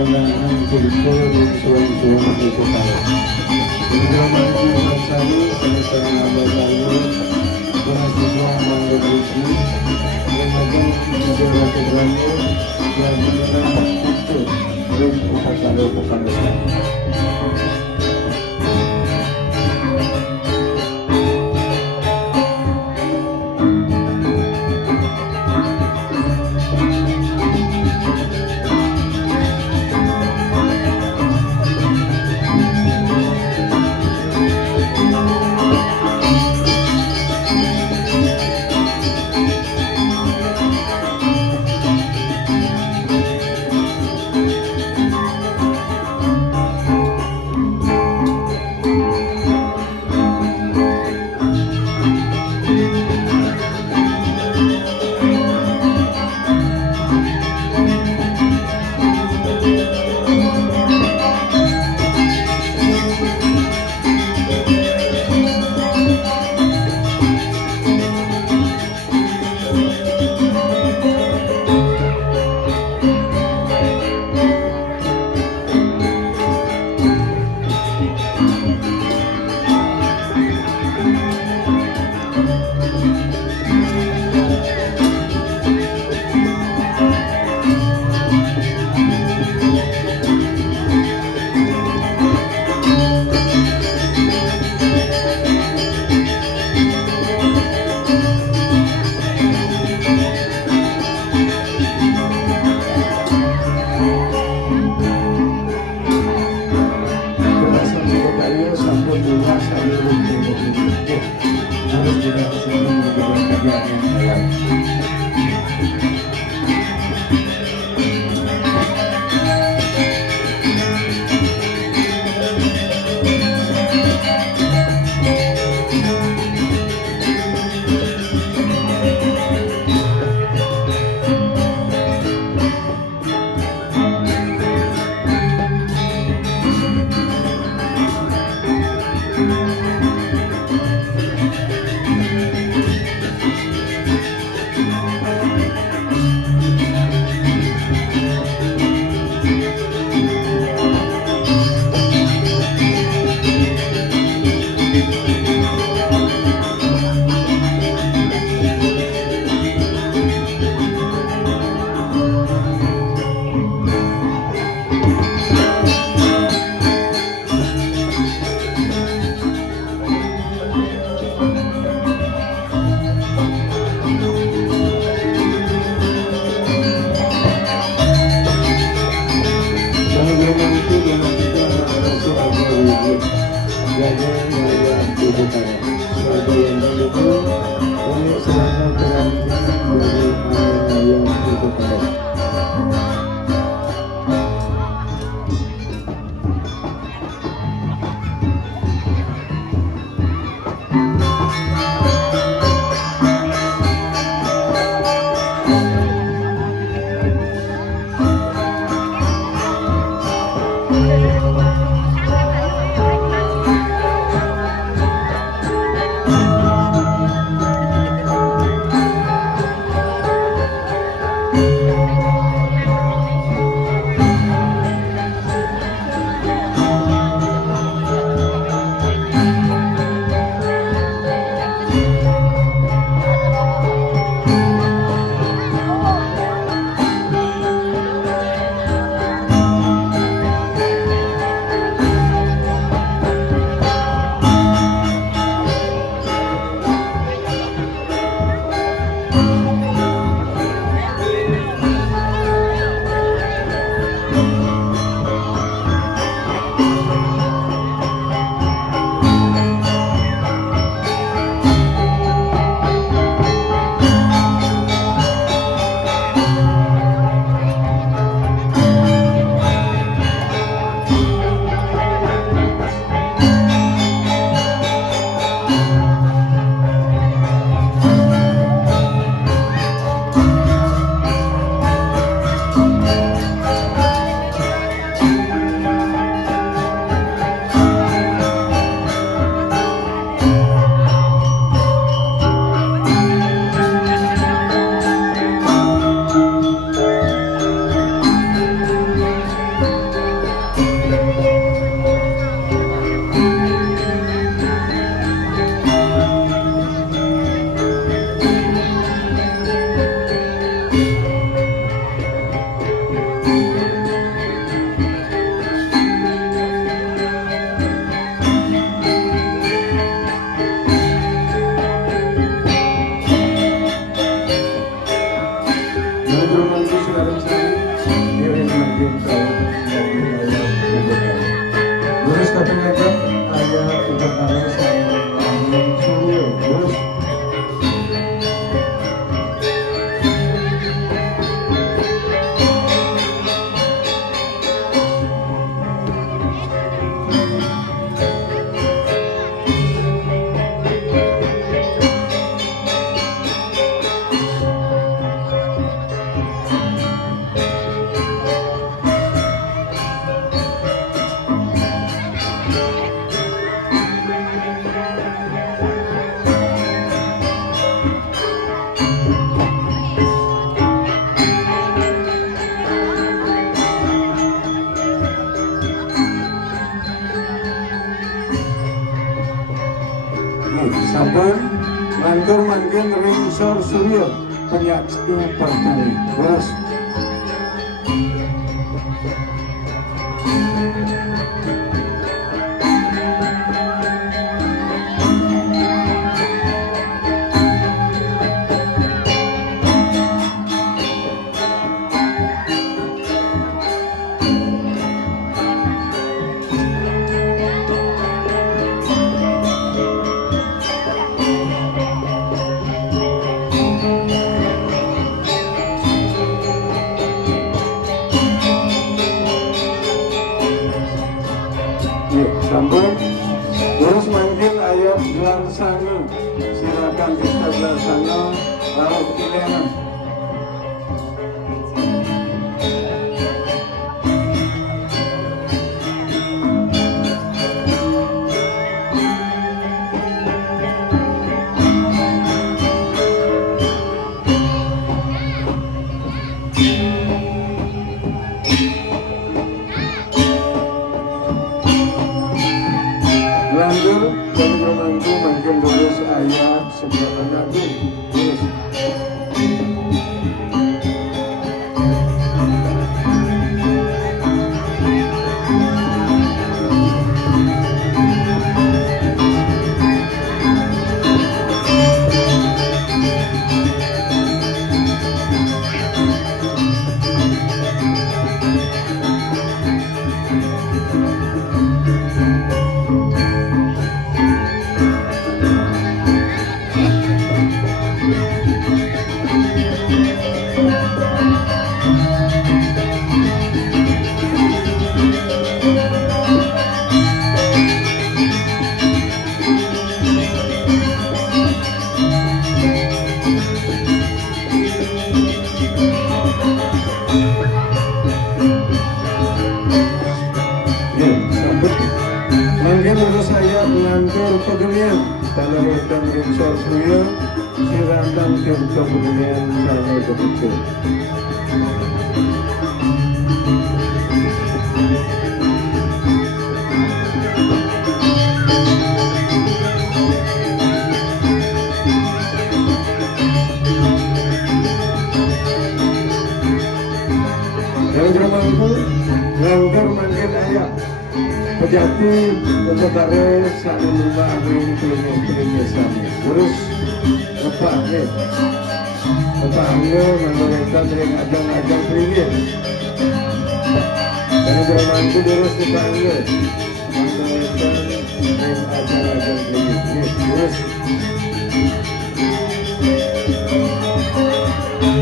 mengenang kumpul di suara-suara itu kali. Zaman Sari, sama-sama nambah lalu, mahasiswa manggil isi, mengajar sejarah keberanian, dan mengenang itu, dan upacara-upacara. Harus juga sini kerjaan yang halal. Selamat ayah Udakara sama Angin Suryo. Terus sampun lantur mangkin Ringsor Suryo penyaksiu pertani. Terus sampun terus mangkin ayat gelar sangu silakan kita gelar sangu lalu pilihan. Lanjut dan bermantu makin lurus ayat sebelah kanan lurus. Mangkin lurus saya mengantur pegemian tanah hitam Ringsor Suryo sirandang tirta pegemian sana begitu. Yang bermampu lantur mangkin ayat Pejati Utara sana rumah ini punya sama. Terus lepasnya mengerjakan dengan ajang-ajang peringgit. Karena bermantu terus dipanggil mengerjakan dengan ajang-ajang peringgit. Terus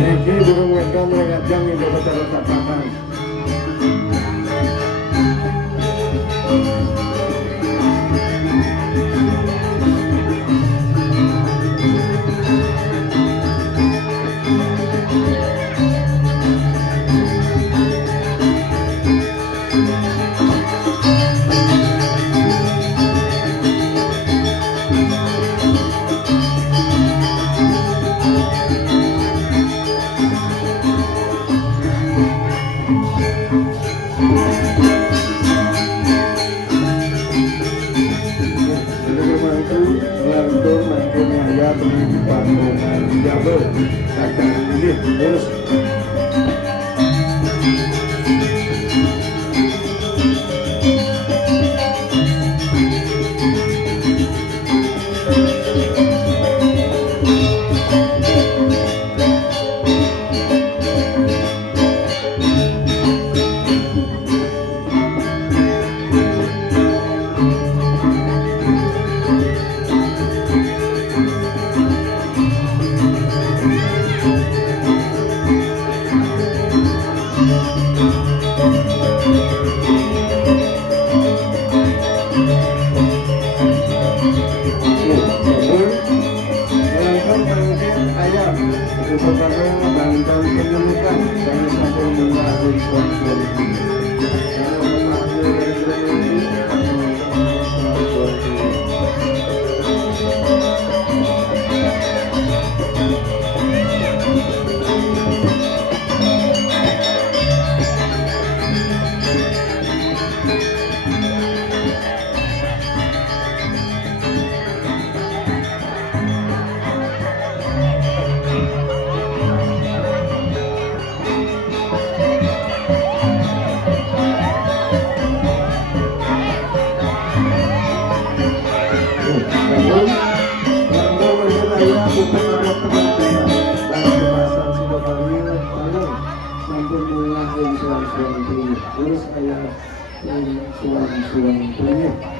Neki berumurkan dengan ajang yang dapat terletakkan. Terus Melakukan penelitian ayam merupakan bantuan penyeludupan dari satu mengatur suatu kalau mengambil itu terus ayah suang-suang punya